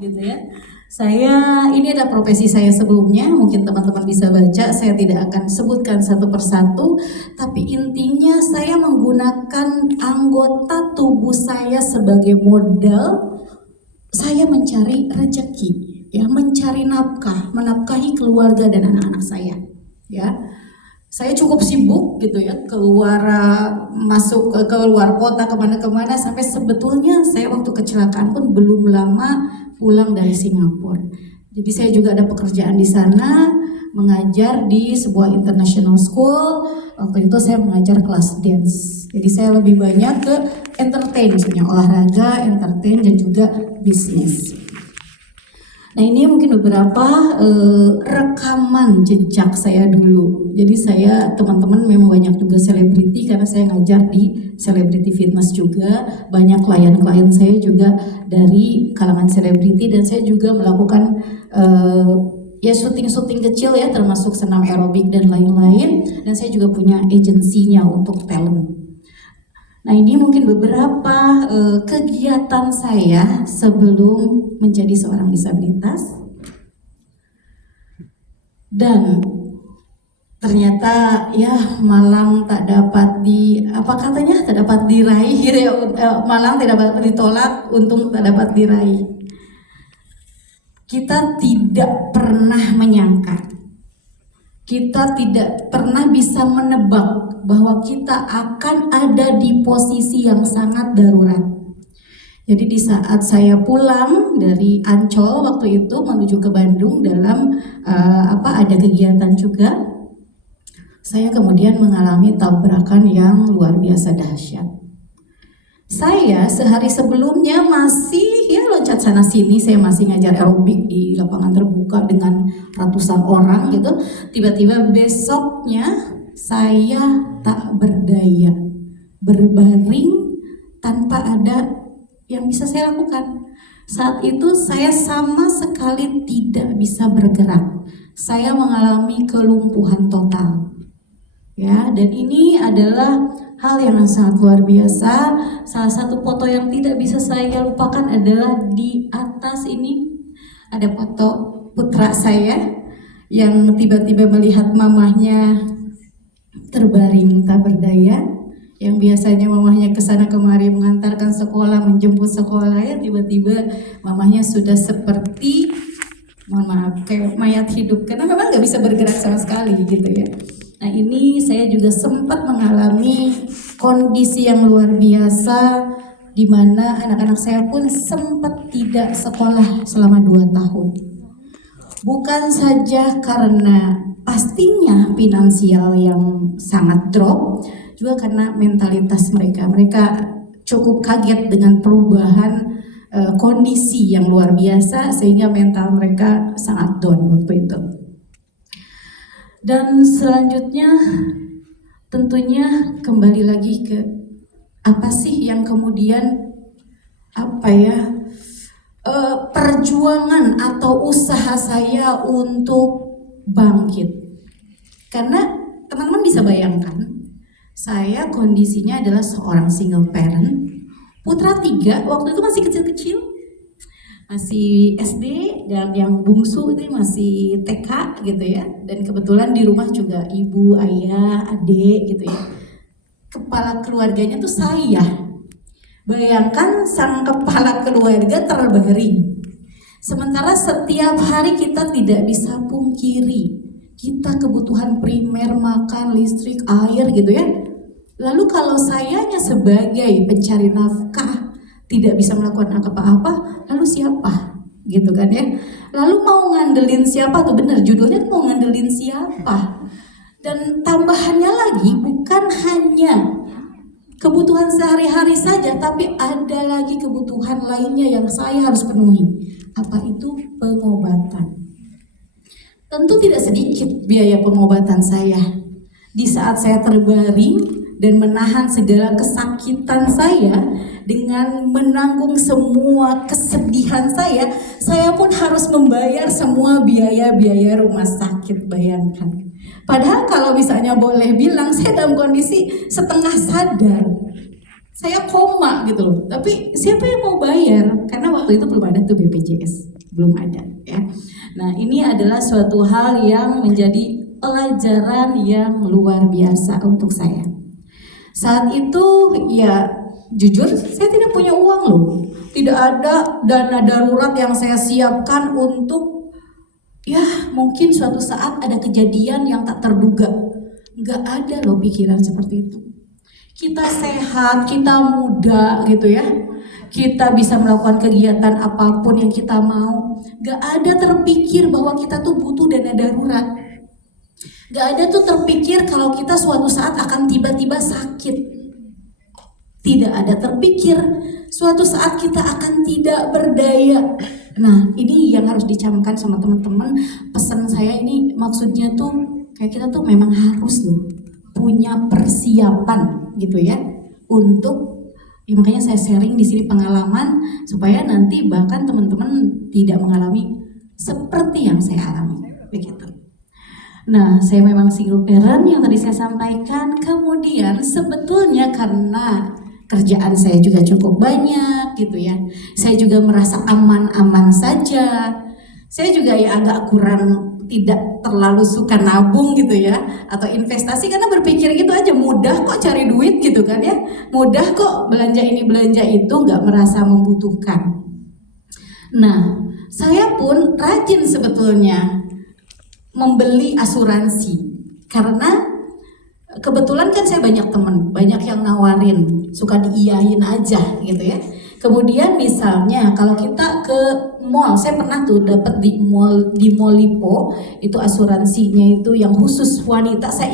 gitu ya. Ini adalah profesi saya sebelumnya, mungkin teman-teman bisa baca, saya tidak akan sebutkan satu persatu, tapi intinya saya menggunakan anggota tubuh saya sebagai modal, saya mencari rezeki, ya, mencari nafkah, menafkahi keluarga dan anak-anak saya, ya. Saya cukup sibuk gitu ya, masuk ke keluar kota kemana-kemana, sampai sebetulnya saya waktu kecelakaan pun belum lama pulang dari Singapura. Jadi saya juga ada pekerjaan di sana, mengajar di sebuah international school. Waktu itu saya mengajar kelas dance. Jadi saya lebih banyak ke entertain, misalnya olahraga, entertain, dan juga bisnis. Nah, ini mungkin beberapa rekaman jejak saya dulu. Jadi teman-teman memang banyak juga selebriti karena saya ngajar di Celebrity Fitness juga. Banyak klien-klien saya juga dari kalangan selebriti, dan saya juga melakukan ya syuting-syuting kecil ya, termasuk senam aerobik dan lain-lain. Dan saya juga punya agensinya untuk talent. Nah, ini mungkin beberapa kegiatan saya sebelum menjadi seorang disabilitas. Dan ternyata ya malang tak dapat tak dapat diraih gitu ya, malang tidak dapat ditolak, untung tak dapat diraih. Kita tidak pernah menyangka, kita tidak pernah bisa menebak bahwa kita akan ada di posisi yang sangat darurat. Jadi di saat saya pulang dari Ancol waktu itu menuju ke Bandung dalam ada kegiatan juga, saya kemudian mengalami tabrakan yang luar biasa dahsyat. Saya sehari sebelumnya masih loncat sana sini, saya masih ngajar aerobik di lapangan terbuka dengan ratusan orang gitu. Tiba-tiba besoknya saya tak berdaya, berbaring tanpa ada yang bisa saya lakukan. Saat itu saya sama sekali tidak bisa bergerak. Saya mengalami kelumpuhan total. Ya, dan ini adalah hal yang sangat luar biasa. Salah satu foto yang tidak bisa saya lupakan adalah di atas ini ada foto putra saya yang tiba-tiba melihat mamahnya terbaring tak berdaya, yang biasanya mamahnya kesana kemari mengantarkan sekolah, menjemput sekolah, ya tiba-tiba mamahnya sudah seperti, mohon maaf, kayak mayat hidup, karena memang nggak bisa bergerak sama sekali gitu ya. Nah, ini saya juga sempat mengalami kondisi yang luar biasa, di mana anak-anak saya pun sempat tidak sekolah selama 2 tahun. Bukan saja karena pastinya finansial yang sangat drop, juga karena mentalitas mereka. Mereka cukup kaget dengan perubahan kondisi yang luar biasa, sehingga mental mereka sangat down waktu itu. Dan selanjutnya tentunya kembali lagi ke apa sih yang kemudian perjuangan atau usaha saya untuk bangkit. Karena teman-teman bisa bayangkan, saya kondisinya adalah seorang single parent, putra 3, waktu itu masih kecil-kecil, masih SD, dan yang bungsu itu masih TK gitu ya. Dan kebetulan di rumah juga ibu, ayah, adik gitu ya. Kepala keluarganya tuh saya. Bayangkan sang kepala keluarga terbaring. Sementara setiap hari kita tidak bisa pungkiri, kita kebutuhan primer, makan, listrik, air gitu ya. Lalu kalau sayanya sebagai pencari nafkah tidak bisa melakukan apa-apa, lalu siapa? Gitu kan ya. Lalu mau ngandelin siapa tuh, bener judulnya mau ngandelin siapa? Dan tambahannya lagi, bukan hanya kebutuhan sehari-hari saja, tapi ada lagi kebutuhan lainnya yang saya harus penuhi. Apa itu? Pengobatan. Tentu tidak sedikit biaya pengobatan saya. Di saat saya terbaring dan menahan segala kesakitan saya, dengan menanggung semua kesedihan saya pun harus membayar semua biaya-biaya rumah sakit, bayangkan. Padahal kalau misalnya boleh bilang, saya dalam kondisi setengah sadar. saya koma gitu loh. Tapi siapa yang mau bayar? Karena waktu itu belum ada tuh BPJS, belum ada ya. Nah, ini adalah suatu hal yang menjadi pelajaran yang luar biasa untuk saya. Saat itu ya jujur saya tidak punya uang loh. Tidak ada dana darurat yang saya siapkan untuk ya mungkin suatu saat ada kejadian yang tak terduga. Nggak ada loh pikiran seperti itu. Kita sehat, kita muda gitu ya. Kita bisa melakukan kegiatan apapun yang kita mau. Gak ada terpikir bahwa kita tuh butuh dana darurat. Gak ada tuh terpikir kalau kita suatu saat akan tiba-tiba sakit. Tidak ada terpikir suatu saat kita akan tidak berdaya. Nah, ini yang harus dicamkan sama teman-teman. Pesan saya ini maksudnya tuh kayak kita tuh memang harus loh punya persiapan gitu ya untuk ya makanya saya sharing di sini pengalaman supaya nanti bahkan teman-teman tidak mengalami seperti yang saya alami begitu. Nah, saya memang single parent yang tadi saya sampaikan. Kemudian sebetulnya karena kerjaan saya juga cukup banyak gitu ya. Saya juga merasa aman-aman saja. Saya juga ya agak kurang tidak terlalu suka nabung gitu ya atau investasi karena berpikir gitu aja mudah kok cari duit gitu kan ya, mudah kok belanja ini belanja itu, nggak merasa membutuhkan. Nah, saya pun rajin sebetulnya membeli asuransi karena kebetulan kan saya banyak teman, banyak yang nawarin, suka diiyahin aja gitu ya. Kemudian misalnya kalau kita ke mall, saya pernah tuh dapat di mall Lipo itu asuransinya itu yang khusus wanita. Saya